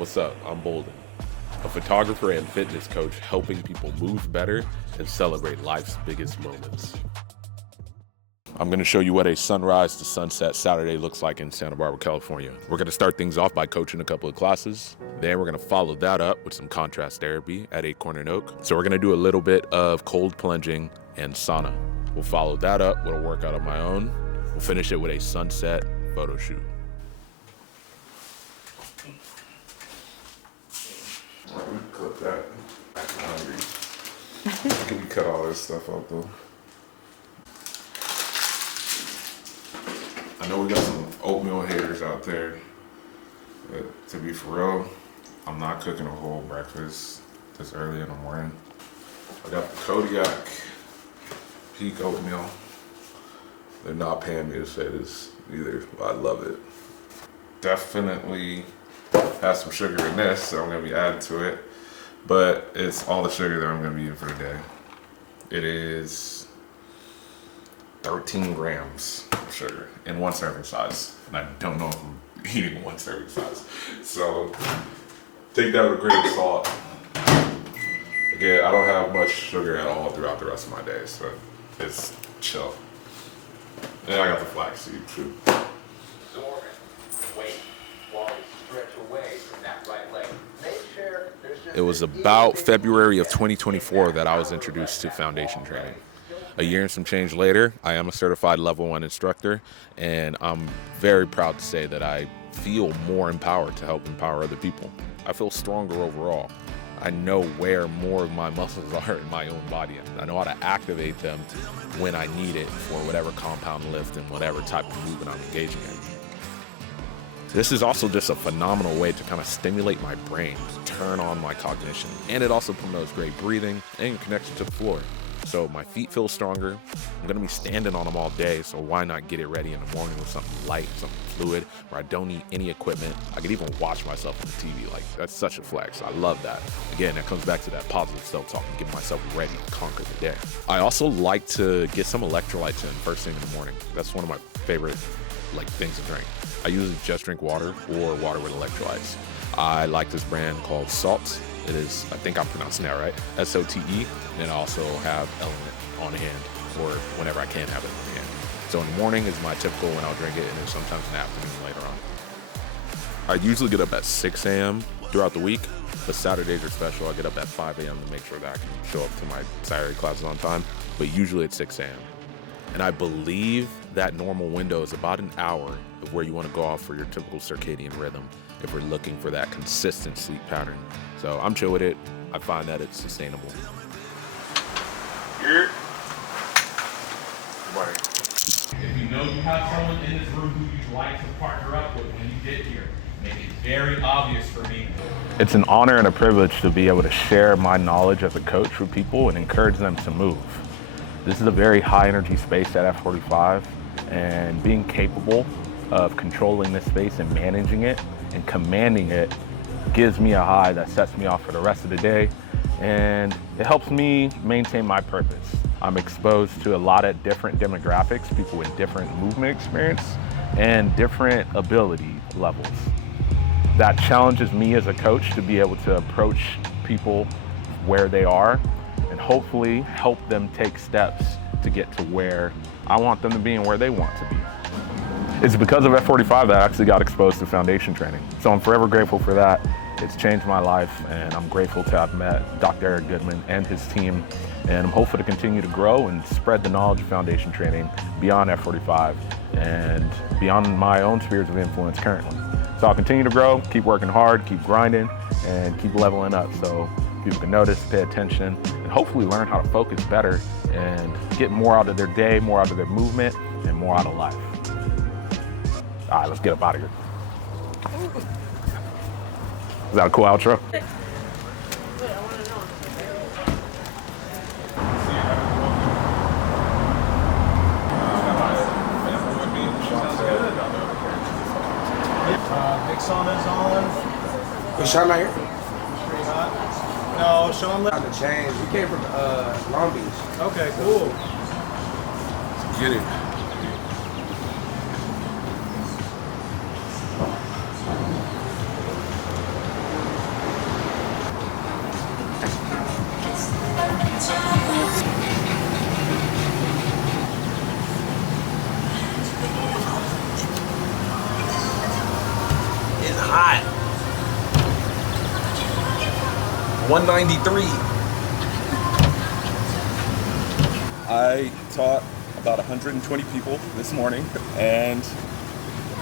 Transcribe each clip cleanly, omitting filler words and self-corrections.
What's up? I'm Bolden, a photographer and fitness coach helping people move better and celebrate life's biggest moments. I'm going to show you what a sunrise to sunset Saturday looks like in Santa Barbara, California. We're going to start things off by coaching a couple of classes. Then we're going to follow that up with some contrast therapy at 8 Corner and Oak. So we're going to do a little bit of cold plunging and sauna. We'll follow that up with a workout of my own. We'll finish it with a sunset photo shoot. Alright, we can clip that. I'm hungry. Can we cut all this stuff out though? I know we got some oatmeal haters out there, but to be for real, I'm not cooking a whole breakfast this early in the morning. I got the Kodiak Peak oatmeal. They're not paying me to say this either, but I love it. Definitely has some sugar in this, so I'm gonna be adding to it, but it's all the sugar that I'm gonna be eating for the day. It is 13 grams of sugar in one serving size, and I don't know if I'm eating one serving size. So take that with a grain of salt. Again, I don't have much sugar at all throughout the rest of my day, so it's chill. And I got the flaxseed too. It was about February of 2024 that I was introduced to foundation training. A year and some change later, I am a certified level 1 instructor, and I'm very proud to say that I feel more empowered to help empower other people. I feel stronger overall. I know where more of my muscles are in my own body. I know how to activate them when I need it for whatever compound lift and whatever type of movement I'm engaging in. This is also just a phenomenal way to kind of stimulate my brain, turn on my cognition, and it also promotes great breathing and connection to the floor. So my feet feel stronger. I'm gonna be standing on them all day, so why not get it ready in the morning with something light, something fluid, where I don't need any equipment. I could even watch myself on the TV. Like, that's such a flex. I love that. Again, that comes back to that positive self-talk and getting myself ready to conquer the day. I also like to get some electrolytes in first thing in the morning. That's one of my favorite things to drink. I usually just drink water or water with electrolytes. I like this brand called Salt. It is, I think I'm pronouncing that right, S-O-T-E, and I also have Element on hand, or whenever I can have it on hand. So in the morning is my typical when I'll drink it, and then sometimes in the afternoon later on. I usually get up at 6 a.m. throughout the week, but Saturdays are special. I get up at 5 a.m. to make sure that I can show up to my Saturday classes on time, but usually it's 6 a.m. And I believe that normal window is about an hour of where you want to go off for your typical circadian rhythm if we're looking for that consistent sleep pattern. So I'm chill with it. I find that it's sustainable. Here. Right. If you know you have someone in this room who you'd like to partner up with when you get here, make it very obvious for me. It's an honor and a privilege to be able to share my knowledge as a coach with people and encourage them to move. This is a very high energy space at F45, and being capable of controlling this space and managing it and commanding it gives me a high that sets me off for the rest of the day, and it helps me maintain my purpose. I'm exposed to a lot of different demographics, people with different movement experience and different ability levels. That challenges me as a coach to be able to approach people where they are and hopefully help them take steps to get to where I want them to be and where they want to be. It's because of F45 that I actually got exposed to foundation training. So I'm forever grateful for that. It's changed my life, and I'm grateful to have met Dr. Eric Goodman and his team, and I'm hopeful to continue to grow and spread the knowledge of foundation training beyond F45 and beyond my own spheres of influence currently. So I'll continue to grow, keep working hard, keep grinding, and keep leveling up so people can notice, pay attention, and hopefully learn how to focus better and get more out of their day, more out of their movement, and more out of life. All right, let's get up out of here. Is that a cool outro? Big sauna's on. Is Sean not here? No, Sean left. On the change. We came from Long Beach. Okay, cool. Get it. It's hot. 193. I taught about 120 people this morning, and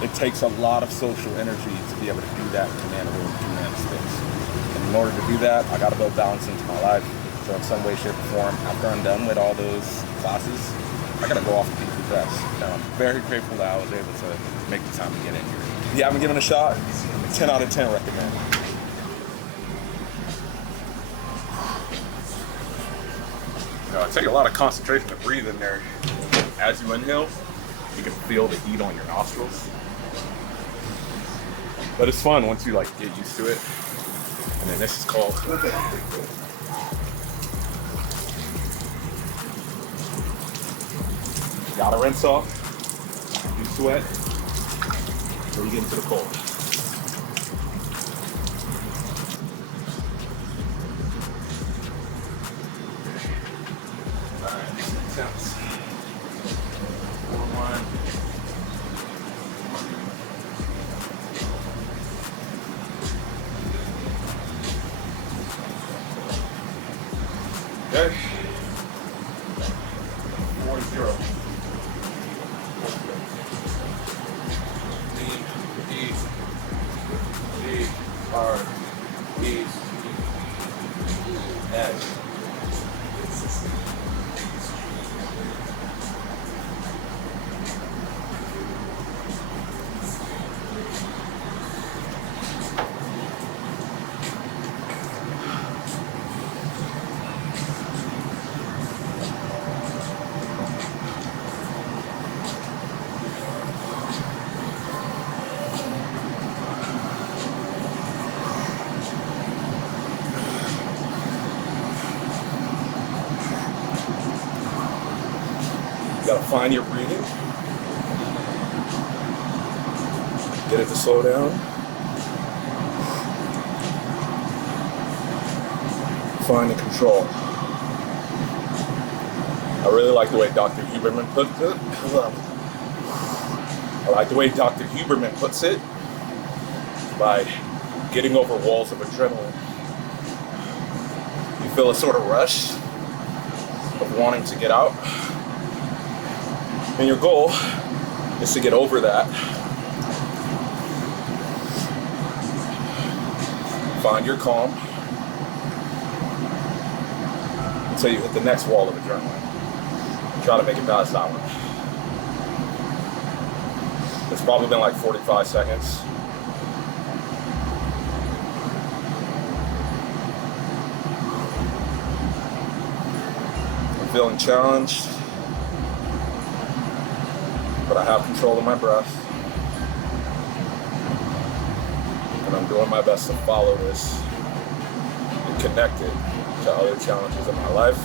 it takes a lot of social energy to be able to do that in command room, command space. And in order to do that, I got to build balance into my life. So in some way, shape, or form, after I'm done with all those classes, I got to go off and decompress. And I'm very grateful that I was able to make the time to get in here. If you haven't given it a shot, 10 out of 10 recommend. It takes a lot of concentration to breathe in there. As you inhale, you can feel the heat on your nostrils. But it's fun once you like get used to it. And then this is called gotta rinse off. You sweat until you get into the cold. Sounds. 4-1. Okay. 4-0. Yes. You gotta find your breathing. Get it to slow down. Find the control. I really like the way Dr. Huberman puts it. I like the way Dr. Huberman puts it by getting over walls of adrenaline. You feel a sort of rush of wanting to get out. And your goal is to get over that. Find your calm until you hit the next wall of adrenaline. Try to make it past that one. It's probably been like 45 seconds. I'm feeling challenged, but I have control of my breath. And I'm doing my best to follow this and connect it to other challenges in my life.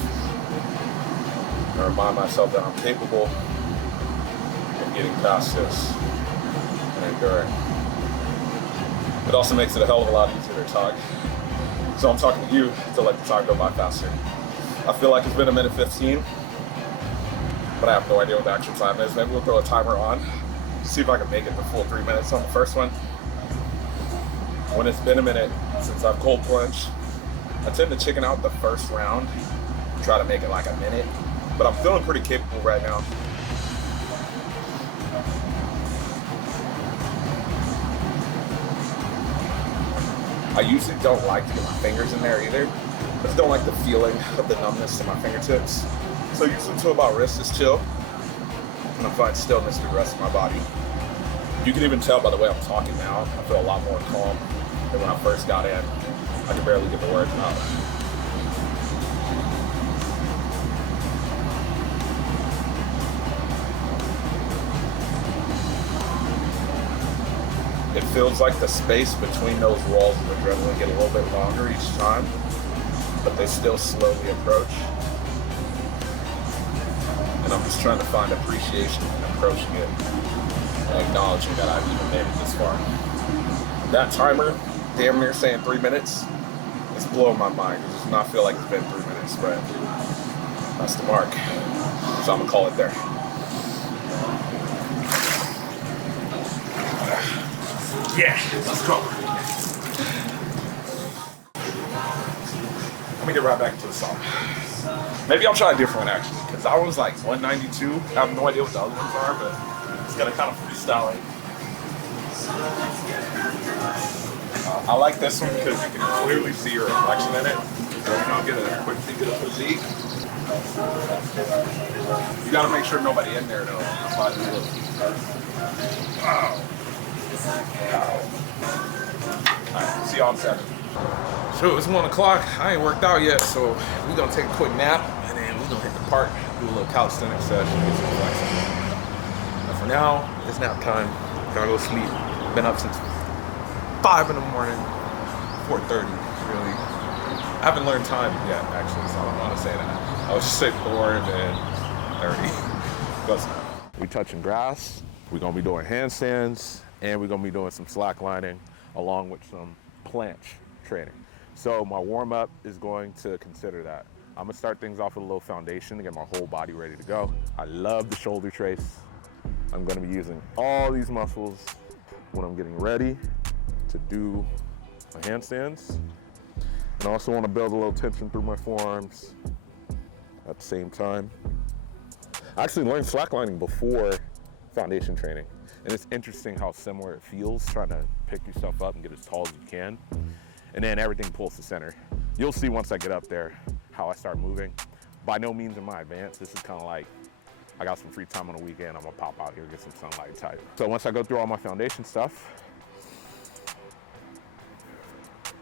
And remind myself that I'm capable of getting past this and enduring. It also makes it a hell of a lot easier to talk. So I'm talking to you to let the time go by faster. I feel like it's been 1:15, but I have no idea what the actual time is. Maybe we'll throw a timer on, see if I can make it the full 3 minutes on the first one. When it's been a minute since I've cold plunged, I tend to chicken out the first round, try to make it like a minute, but I'm feeling pretty capable right now. I usually don't like to get my fingers in there either. I just don't like the feeling of the numbness to my fingertips. So usually to about wrist is chill. And I find stillness through the rest of my body. You can even tell by the way I'm talking now, I feel a lot more calm than when I first got in. I can barely get the words out. It feels like the space between those walls of adrenaline get a little bit longer each time, but they still slowly approach. And I'm just trying to find appreciation in approaching it and acknowledging that I've even made it this far. That timer, damn near saying 3 minutes, It's blowing my mind. It does not feel like it's been 3 minutes, but that's the mark. So I'm gonna call it there. Yeah, let's go. Let me get right back into the song. Maybe I'll try a different one actually, because that one was like 192. I have no idea what the other ones are, but it's gonna kind of freestyling. I like this one because you can clearly see your reflection in it. So you don't get a quick peek of the physique. You gotta make sure nobody in there though. That's why I do it. Wow. Alright, see y'all in a second. So it's 1 o'clock. I ain't worked out yet, so we're gonna take a quick nap and then we're gonna hit the park, do a little calisthenics session, get some flexing. But for now, it's nap time. Gotta go sleep. Been up since 5 in the morning, 4:30, really. I haven't learned time yet, actually, so I don't want to say that. I was just say 4 and then 30. Goes. We touching grass, we're gonna be doing handstands, and we're gonna be doing some slacklining along with some planche training. So my warm-up is going to consider that. I'm gonna start things off with a little foundation to get my whole body ready to go. I love the shoulder trace. I'm gonna be using all these muscles when I'm getting ready to do my handstands. And I also want to build a little tension through my forearms at the same time. I actually learned slacklining before foundation training. And it's interesting how similar it feels trying to pick yourself up and get as tall as you can. And then everything pulls to center. You'll see once I get up there how I start moving. By no means am I advanced. This is kind of like, I got some free time on the weekend, I'm gonna pop out here, get some sunlight type. So once I go through all my foundation stuff,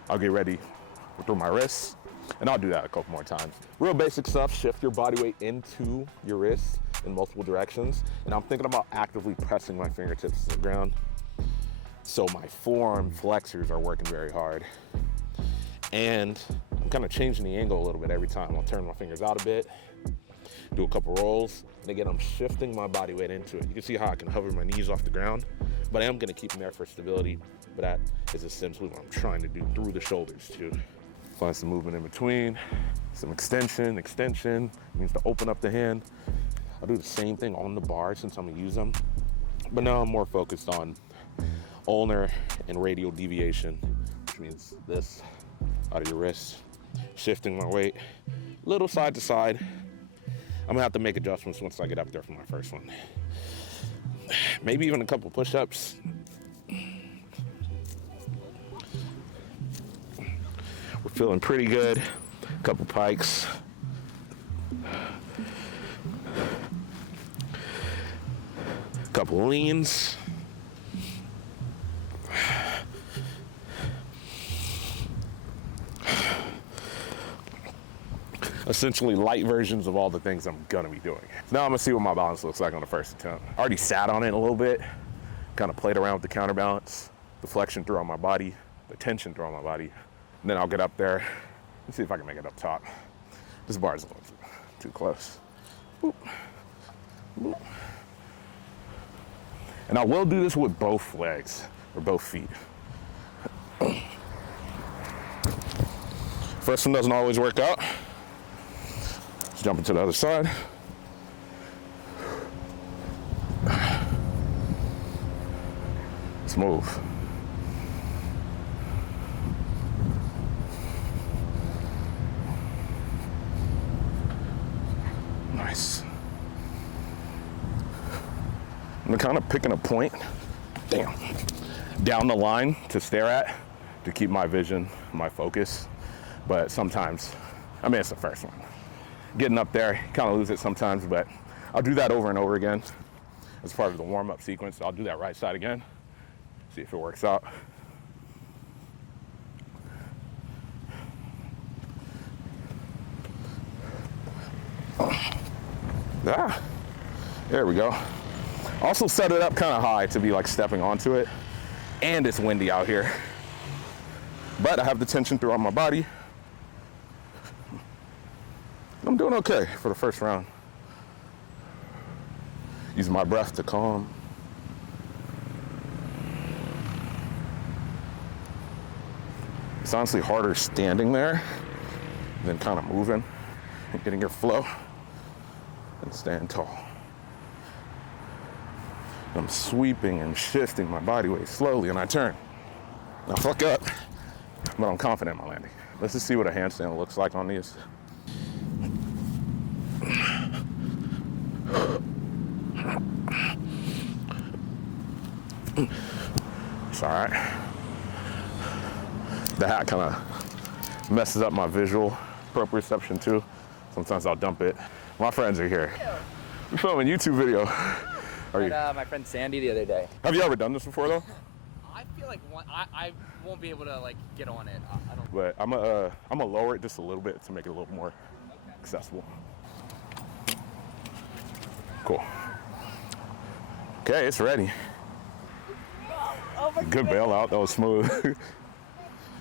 I'll get ready through my wrists, and I'll do that a couple more times. Real basic stuff, shift your body weight into your wrists in multiple directions, and I'm thinking about actively pressing my fingertips to the ground. So my forearm flexors are working very hard. And I'm kind of changing the angle a little bit every time. I'll turn my fingers out a bit, do a couple rolls, and again, I'm shifting my body weight into it. You can see how I can hover my knees off the ground, but I am gonna keep them there for stability, but that is essentially what I'm trying to do through the shoulders too. Find some movement in between, some extension means to open up the hand. I'll do the same thing on the bar since I'm gonna use them, but now I'm more focused on ulnar and radial deviation, which means this out of your wrist, shifting my weight, little side to side. I'm gonna have to make adjustments once I get up there for my first one. Maybe even a couple push-ups. We're feeling pretty good. A couple pikes. A couple leans. Essentially light versions of all the things I'm gonna be doing. Now I'm gonna see what my balance looks like on the first attempt. I already sat on it a little bit, kind of played around with the counterbalance, the flexion throughout my body, the tension throughout my body. And then I'll get up there and see if I can make it up top. This bar is a little too close. Boop. Boop. And I will do this with both legs or both feet. First one doesn't always work out. Let's jump into the other side. Let's move. Nice. I'm kind of picking a point, down the line to stare at to keep my vision, my focus. But sometimes, I mean, it's the first one. Getting up there, kind of lose it sometimes, but I'll do that over and over again as part of the warm-up sequence. I'll do that right side again, see if it works out. Ah, there we go. Also set it up kind of high to be like stepping onto it, and it's windy out here. But I have the tension throughout my body. I'm doing okay for the first round. Using my breath to calm. It's honestly harder standing there than kind of moving and getting your flow and staying tall. I'm sweeping and shifting my body weight slowly, and I turn. I fuck up, but I'm confident in my landing. Let's just see what a handstand looks like on these. It's all right. The hat kind of messes up my visual proprioception too. Sometimes I'll dump it. My friends are here. We're filming a YouTube video. Are you? My friend Sandy the other day. Have you ever done this before though? I feel like I won't be able to like get on it. I don't. But I'm gonna lower it just a little bit to make it a little more accessible. Cool. Okay, it's ready. Good bailout, that was smooth.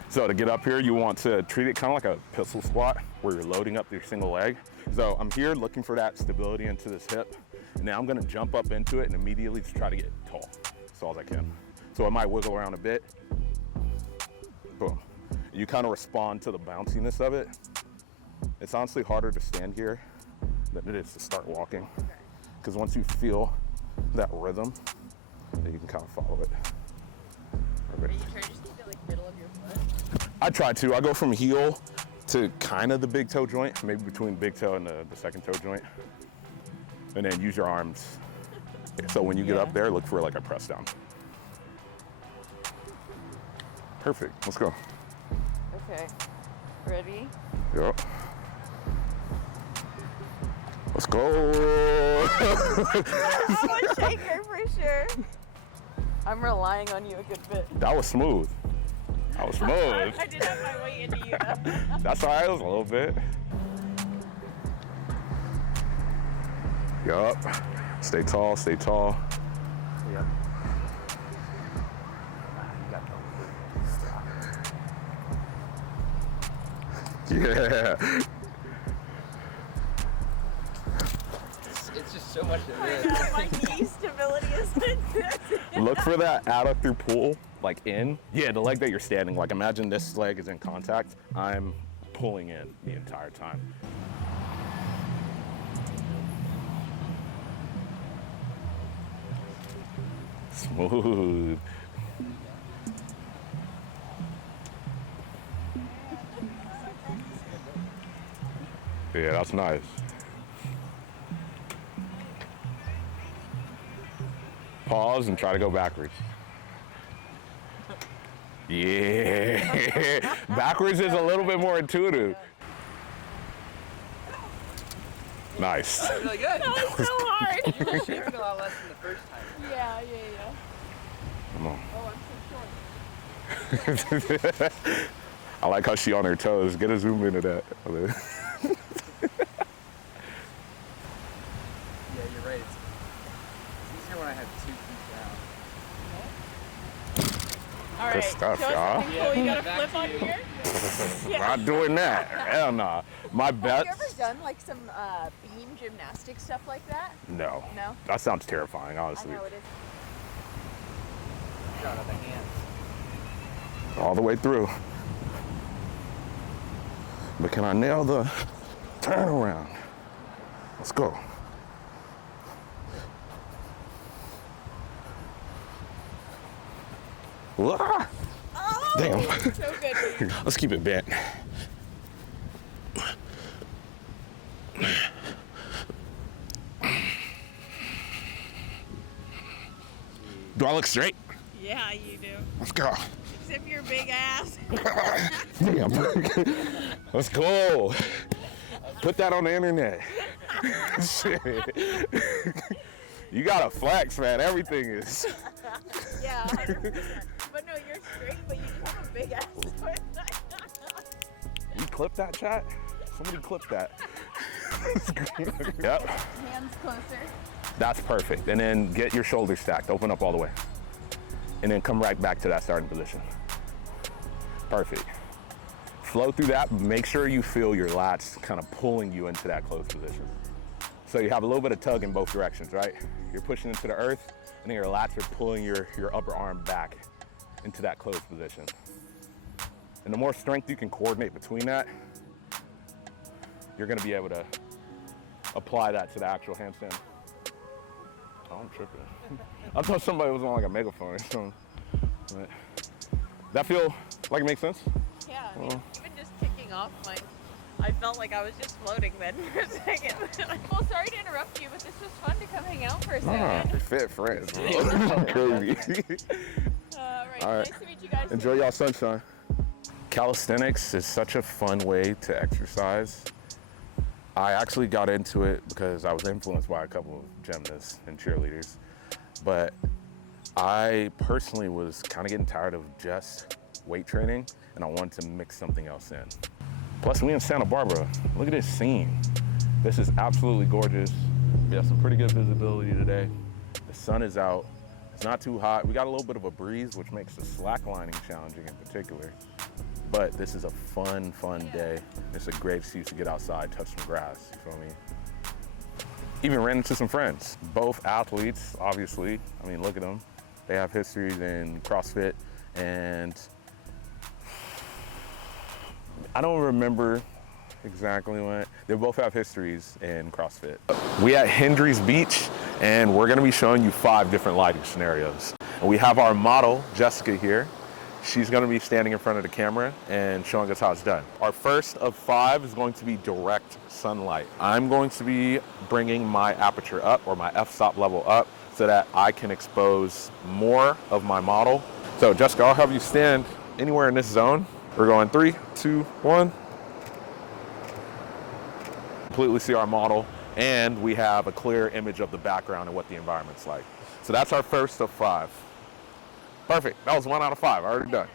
So to get up here, you want to treat it kind of like a pistol squat where you're loading up your single leg. So I'm here looking for that stability into this hip. Now I'm gonna jump up into it and immediately just try to get tall as tall as I can. So I might wiggle around a bit. Boom. You kind of respond to the bounciness of it. It's honestly harder to stand here than it is to start walking. Because once you feel that rhythm, then you can kind of follow it. Are you trying to just keep it like middle of your foot? I try to. I go from heel to kind of the big toe joint, maybe between big toe and the second toe joint. And then use your arms. So when you get up there, look for like a press down. Perfect. Let's go. Okay. Ready? Yep. Let's go. I'm a shaker for sure. I'm relying on you a good bit. That was smooth. That was smooth. I did have my weight into you though. That's all right, it was a little bit. Yup. Stay tall, stay tall. Yep. Yeah. It's just so much of I this. know, my knee stability is Look for that adductor pull, like in. Yeah, the leg that you're standing, like imagine this leg is in contact. I'm pulling in the entire time. Smooth. Yeah, that's nice. Pause and try to go backwards. Yeah. Backwards is a little bit more intuitive. Nice. Really good. That was so hard. You were shaking a lot less than the first time. Yeah. Come on. Oh, I'm so short. I like how she on her toes. Get a zoom into that. Yeah, you're right. It's easier when I have 2 feet down. All right. Good stuff, show us y'all. something cool. You got a Back flip to on you. here? Not doing that. Hell nah. My Have you bet. ever done like some beam gymnastic stuff like that? No. No? That sounds terrifying, I honestly. know it is. Out of the hands. All the way through. But can I nail the turnaround? Let's go. Ah! Oh, Damn. so good. Let's keep it bent. Do I look straight? Yeah, you do. Let's go. Except your big ass. Damn. Let's go. Put that on the internet. Shit. You gotta flex, man. Everything is. Yeah, 100%. But no, you're straight, but you just have a big ass. You clip that, chat? Somebody clip that. Yep. Hands closer. That's perfect. And then get your shoulders stacked. Open up all the way. And then come right back to that starting position. Perfect. Flow through that. Make sure you feel your lats kind of pulling you into that closed position. So you have a little bit of tug in both directions, right? You're pushing into the earth, and then your lats are pulling your upper arm back into that closed position. And the more strength you can coordinate between that, you're gonna be able to apply that to the actual handstand. Oh, I'm tripping. I thought somebody was on like a megaphone or something. But that feel like it makes sense? Yeah, I mean, even just kicking off, I felt like I was just floating then for a second. Well, sorry to interrupt you, but this was fun to come hang out for a second. Fit friends, bro. Crazy. Right, All right. nice to meet you guys. Enjoy y'all sunshine. Calisthenics is such a fun way to exercise. I actually got into it because I was influenced by a couple of gymnasts and cheerleaders, but I personally was kind of getting tired of just weight training, and I wanted to mix something else in. Plus, we in Santa Barbara. Look at this scene. This is absolutely gorgeous. We have some pretty good visibility today. The sun is out. It's not too hot. We got a little bit of a breeze, which makes the slacklining challenging in particular. But this is a fun day. It's a great excuse to get outside, touch some grass, you feel me? Even ran into some friends, both athletes, obviously. I mean, look at them. They have histories in CrossFit, and I don't remember exactly when. They both have histories in CrossFit. We at Hendry's Beach, and we're gonna be showing you 5 different lighting scenarios. And we have our model, Jessica, here. She's gonna be standing in front of the camera and showing us how it's done. Our first of 5 is going to be direct sunlight. I'm going to be bringing my aperture up, or my f-stop level up, so that I can expose more of my model. So Jessica, I'll have you stand anywhere in this zone. We're going 3, 2, 1. Completely see our model, and we have a clear image of the background and what the environment's like. So that's our first of 5. Perfect, that was 1 out of 5, already done.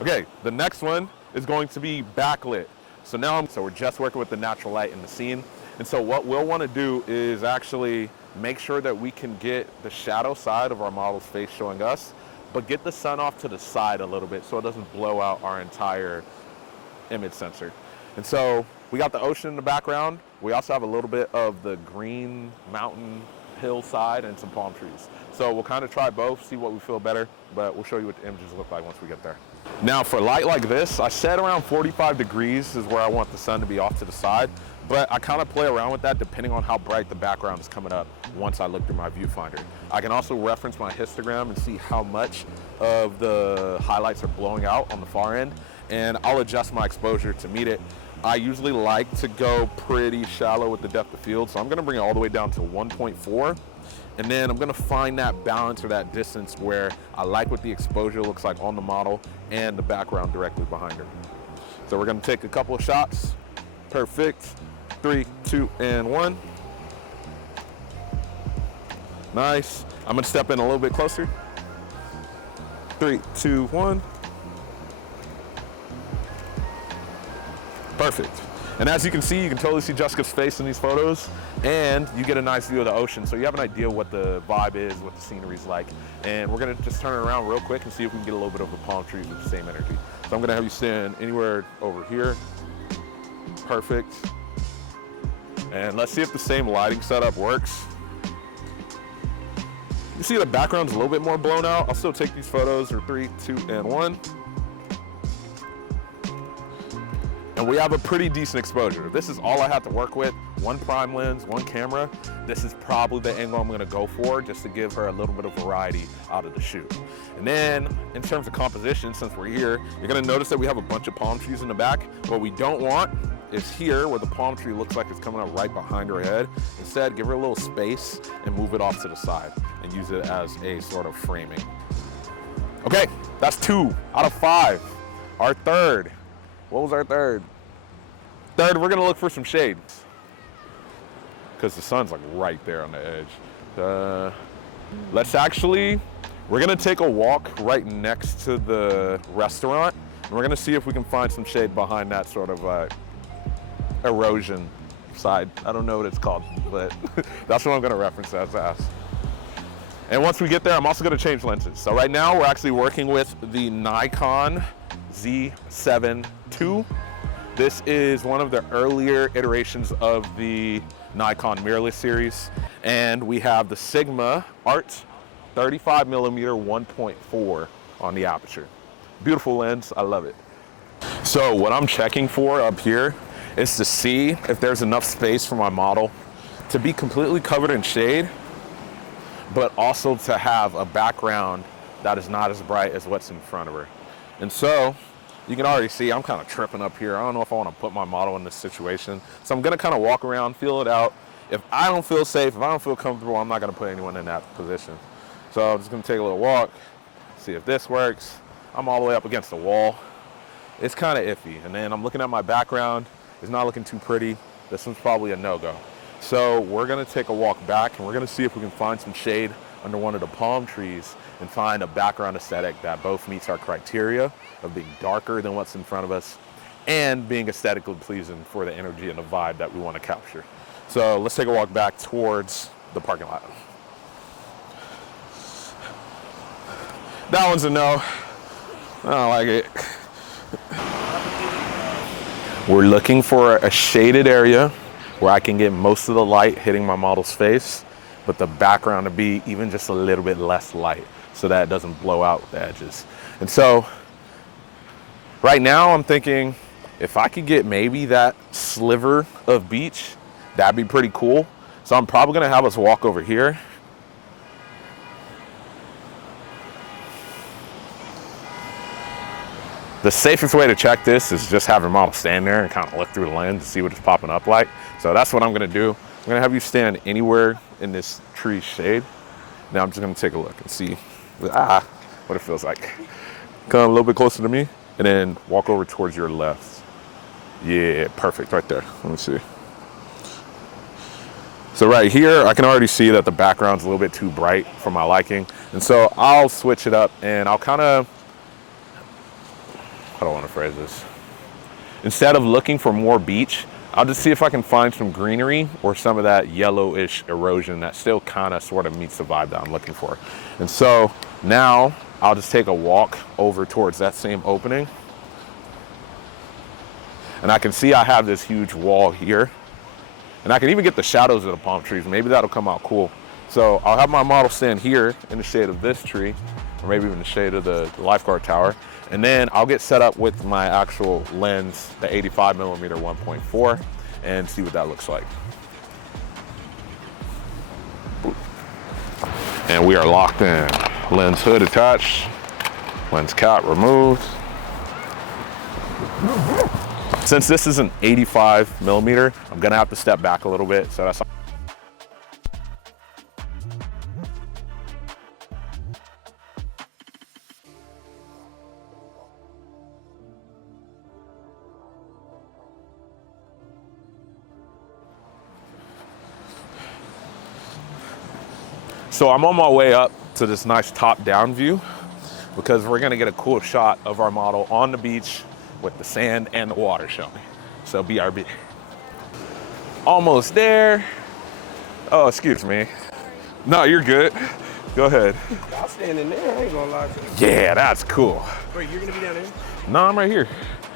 Okay, the next one is going to be backlit. So we're just working with the natural light in the scene. And so what we'll want to do is actually make sure that we can get the shadow side of our model's face showing us, but get the sun off to the side a little bit so it doesn't blow out our entire image sensor. And so we got the ocean in the background. We also have a little bit of the green mountain hillside and some palm trees. So we'll kind of try both, see what we feel better, but we'll show you what the images look like once we get there. Now for light like this, I said around 45 degrees is where I want the sun to be off to the side, but I kind of play around with that depending on how bright the background is coming up once I look through my viewfinder. I can also reference my histogram and see how much of the highlights are blowing out on the far end, and I'll adjust my exposure to meet it. I usually like to go pretty shallow with the depth of field, so I'm gonna bring it all the way down to 1.4, and then I'm gonna find that balance or that distance where I like what the exposure looks like on the model and the background directly behind her. So we're gonna take a couple of shots. Perfect. 3, 2, and 1. Nice. I'm gonna step in a little bit closer. 3, 2, 1. Perfect. And as you can see, you can totally see Jessica's face in these photos, and you get a nice view of the ocean, so you have an idea what the vibe is, what the scenery's like. And we're gonna just turn it around real quick and see if we can get a little bit of the palm trees with the same energy. So I'm gonna have you stand anywhere over here. Perfect. And let's see if the same lighting setup works. You see the background's a little bit more blown out. I'll still take these photos for 3, 2, and 1. And we have a pretty decent exposure. This is all I have to work with. 1 prime lens, 1 camera. This is probably the angle I'm gonna go for just to give her a little bit of variety out of the shoot. And then in terms of composition, since we're here, you're gonna notice that we have a bunch of palm trees in the back. What we don't want is here where the palm tree looks like it's coming up right behind her head. Instead, give her a little space and move it off to the side and use it as a sort of framing. Okay, that's 2 out of 5. Our third. What was our third? Third, we're gonna look for some shade because the sun's like right there on the edge. We're gonna take a walk right next to the restaurant, and we're gonna see if we can find some shade behind that sort of erosion side. I don't know what it's called, but that's what I'm gonna reference as. And once we get there, I'm also gonna change lenses. So right now, we're actually working with the Nikon Z7 II. This is one of the earlier iterations of the Nikon mirrorless series. And we have the Sigma Art 35mm 1.4 on the aperture. Beautiful lens, I love it. So what I'm checking for up here is to see if there's enough space for my model to be completely covered in shade, but also to have a background that is not as bright as what's in front of her. And so you can already see I'm kind of tripping up here. I don't know if I want to put my model in this situation. So I'm gonna kind of walk around, feel it out. If I don't feel safe, if I don't feel comfortable, I'm not gonna put anyone in that position. So I'm just gonna take a little walk, see if this works. I'm all the way up against the wall. It's kind of iffy. And then I'm looking at my background. It's not looking too pretty. This one's probably a no-go. So we're gonna take a walk back and we're gonna see if we can find some shade under one of the palm trees and find a background aesthetic that both meets our criteria of being darker than what's in front of us and being aesthetically pleasing for the energy and the vibe that we want to capture. So let's take a walk back towards the parking lot. That one's a no. I don't like it. We're looking for a shaded area where I can get most of the light hitting my model's face, but the background to be even just a little bit less light so that it doesn't blow out the edges. And so right now I'm thinking if I could get maybe that sliver of beach, that'd be pretty cool. So I'm probably gonna have us walk over here. The safest way to check this is just have your model stand there and kind of look through the lens and see what it's popping up like. So that's what I'm gonna do. I'm gonna have you stand anywhere in this tree shade. Now I'm just gonna take a look and see what it feels like. Come a little bit closer to me and then walk over towards your left. Yeah, perfect, right there. Let me see. So right here, I can already see that the background's a little bit too bright for my liking. And so I'll switch it up and I'll kind of, I don't want to phrase this. Instead of looking for more beach, I'll just see if I can find some greenery or some of that yellowish erosion that still kind of sort of meets the vibe that I'm looking for. And so now I'll just take a walk over towards that same opening. And I can see I have this huge wall here. And I can even get the shadows of the palm trees. Maybe that'll come out cool. So I'll have my model stand here in the shade of this tree, or maybe even the shade of the lifeguard tower. And then I'll get set up with my actual lens, the 85mm 1.4, and see what that looks like. And we are locked in. Lens hood attached, lens cap removed. Since this is an 85mm, I'm gonna have to step back a little bit, so that's So I'm on my way up to this nice top-down view because we're gonna get a cool shot of our model on the beach with the sand and the water showing. So BRB. Almost there. Oh, excuse me. No, you're good. Go ahead. I'll stand in there, I ain't gonna lie to you. Yeah, that's cool. Wait, you're gonna be down there? No, I'm right here.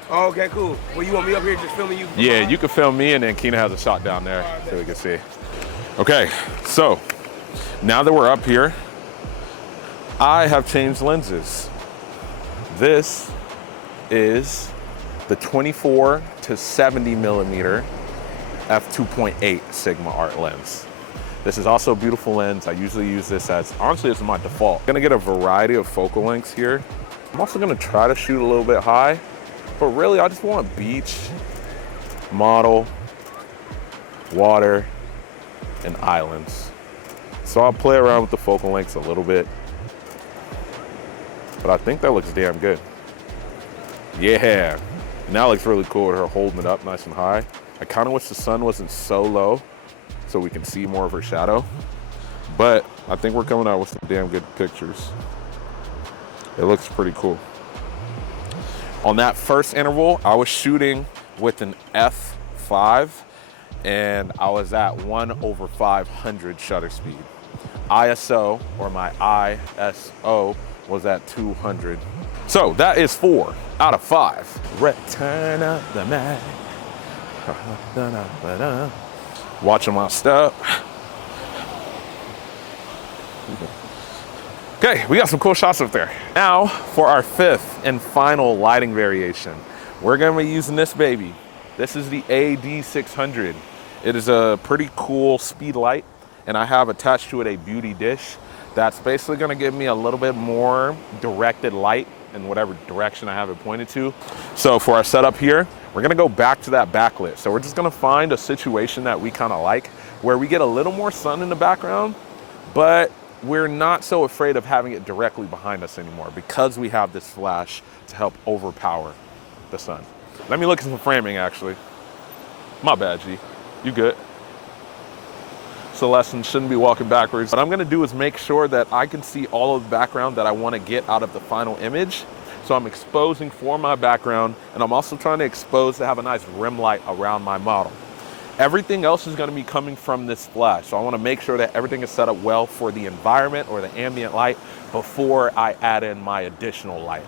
Oh, okay, cool. Well, you want me up here just filming you? Yeah, you can film me and then Keena has a shot down there so we can see. Okay, so now that we're up here, I have changed lenses. This is the 24 to 70mm f2.8 Sigma art lens. This is also a beautiful lens. I usually use this as, honestly, it's my default. I'm gonna get a variety of focal lengths here. I'm also gonna try to shoot a little bit high, but really I just want beach, model, water, and islands. So I'll play around with the focal lengths a little bit, but I think that looks damn good. Yeah, and that looks really cool with her holding it up nice and high. I kind of wish the sun wasn't so low so we can see more of her shadow, but I think we're coming out with some damn good pictures. It looks pretty cool. On that first interval, I was shooting with an f5 and I was at 1/500 shutter speed. ISO, or my ISO, was at 200. So that is 4 out of 5. Return of the Mac. Watching my step. Okay, we got some cool shots up there. Now for our 5th and final lighting variation. we're gonna be using this baby. This is the AD600. It is a pretty cool speed light, and I have attached to it a beauty dish that's basically gonna give me a little bit more directed light in whatever direction I have it pointed to. So for our setup here, we're gonna go back to that backlit. So we're just gonna find a situation that we kind of like, where we get a little more sun in the background, but we're not so afraid of having it directly behind us anymore because we have this flash to help overpower the sun. Let me look at some framing actually. My bad, G. You good? Celestine shouldn't be walking backwards. What I'm gonna do is make sure that I can see all of the background that I wanna get out of the final image. So I'm exposing for my background, and I'm also trying to expose to have a nice rim light around my model. Everything else is gonna be coming from this flash. So I wanna make sure that everything is set up well for the environment or the ambient light before I add in my additional light.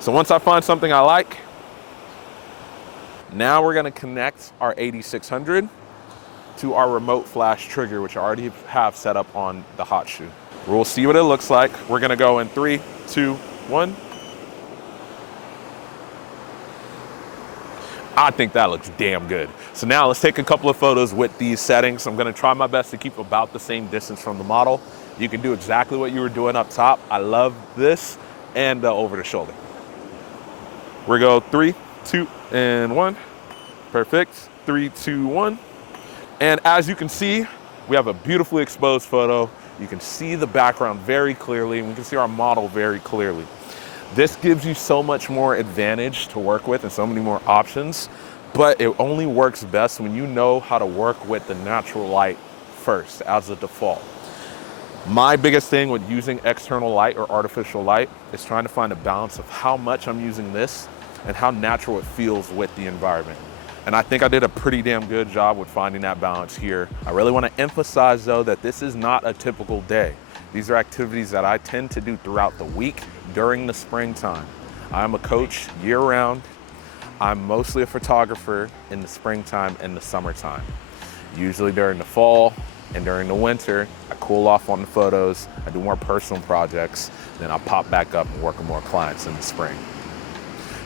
So once I find something I like, now we're gonna connect our 8600 to our remote flash trigger, which I already have set up on the hot shoe. We'll see what it looks like. We're gonna go in 3, 2, 1. I think that looks damn good. So now let's take a couple of photos with these settings. I'm gonna try my best to keep about the same distance from the model. You can do exactly what you were doing up top. I love this and over the shoulder. We go 3, 2, and 1. Perfect. 3, 2, 1. And as you can see, we have a beautifully exposed photo. You can see the background very clearly, and we can see our model very clearly. This gives you so much more advantage to work with and so many more options, but it only works best when you know how to work with the natural light first as a default. My biggest thing with using external light or artificial light is trying to find a balance of how much I'm using this and how natural it feels with the environment. And I think I did a pretty damn good job with finding that balance here. I really want to emphasize though that this is not a typical day. These are activities that I tend to do throughout the week during the springtime. I'm a coach year round. I'm mostly a photographer in the springtime and the summertime. Usually during the fall and during the winter, I cool off on the photos, I do more personal projects, then I'll pop back up and work with more clients in the spring.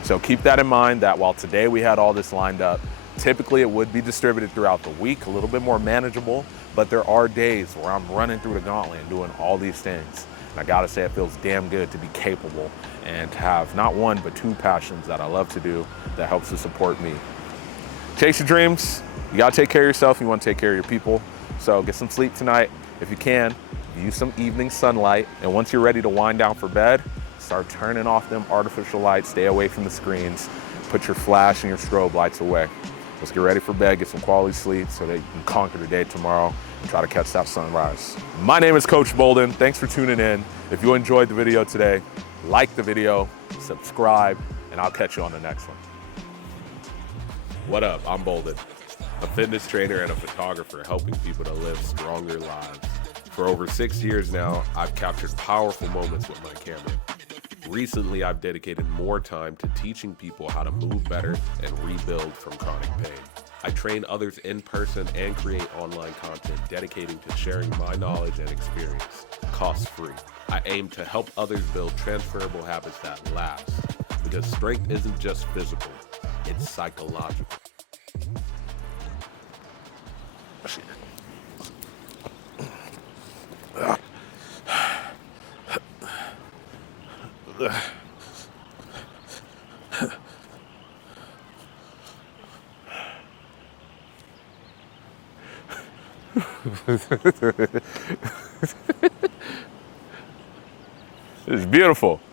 So keep that in mind that while today we had all this lined up, typically it would be distributed throughout the week, a little bit more manageable, but there are days where I'm running through the gauntlet and doing all these things. And I gotta say, it feels damn good to be capable and to have not one, but 2 passions that I love to do that helps to support me. Chase your dreams. You gotta take care of yourself. You wanna take care of your people. So get some sleep tonight. If you can, use some evening sunlight. And once you're ready to wind down for bed, start turning off them artificial lights, stay away from the screens, put your flash and your strobe lights away. Let's get ready for bed, get some quality sleep so that you can conquer the day tomorrow and try to catch that sunrise. My name is Coach Bolden. Thanks for tuning in. If you enjoyed the video today, like the video, subscribe, and I'll catch you on the next one. What up? I'm Bolden, a fitness trainer and a photographer helping people to live stronger lives. For over 6 years now, I've captured powerful moments with my camera. Recently, I've dedicated more time to teaching people how to move better and rebuild from chronic pain. I train others in person and create online content dedicating to sharing my knowledge and experience, cost-free. I aim to help others build transferable habits that last, because strength isn't just physical, it's psychological. It's beautiful.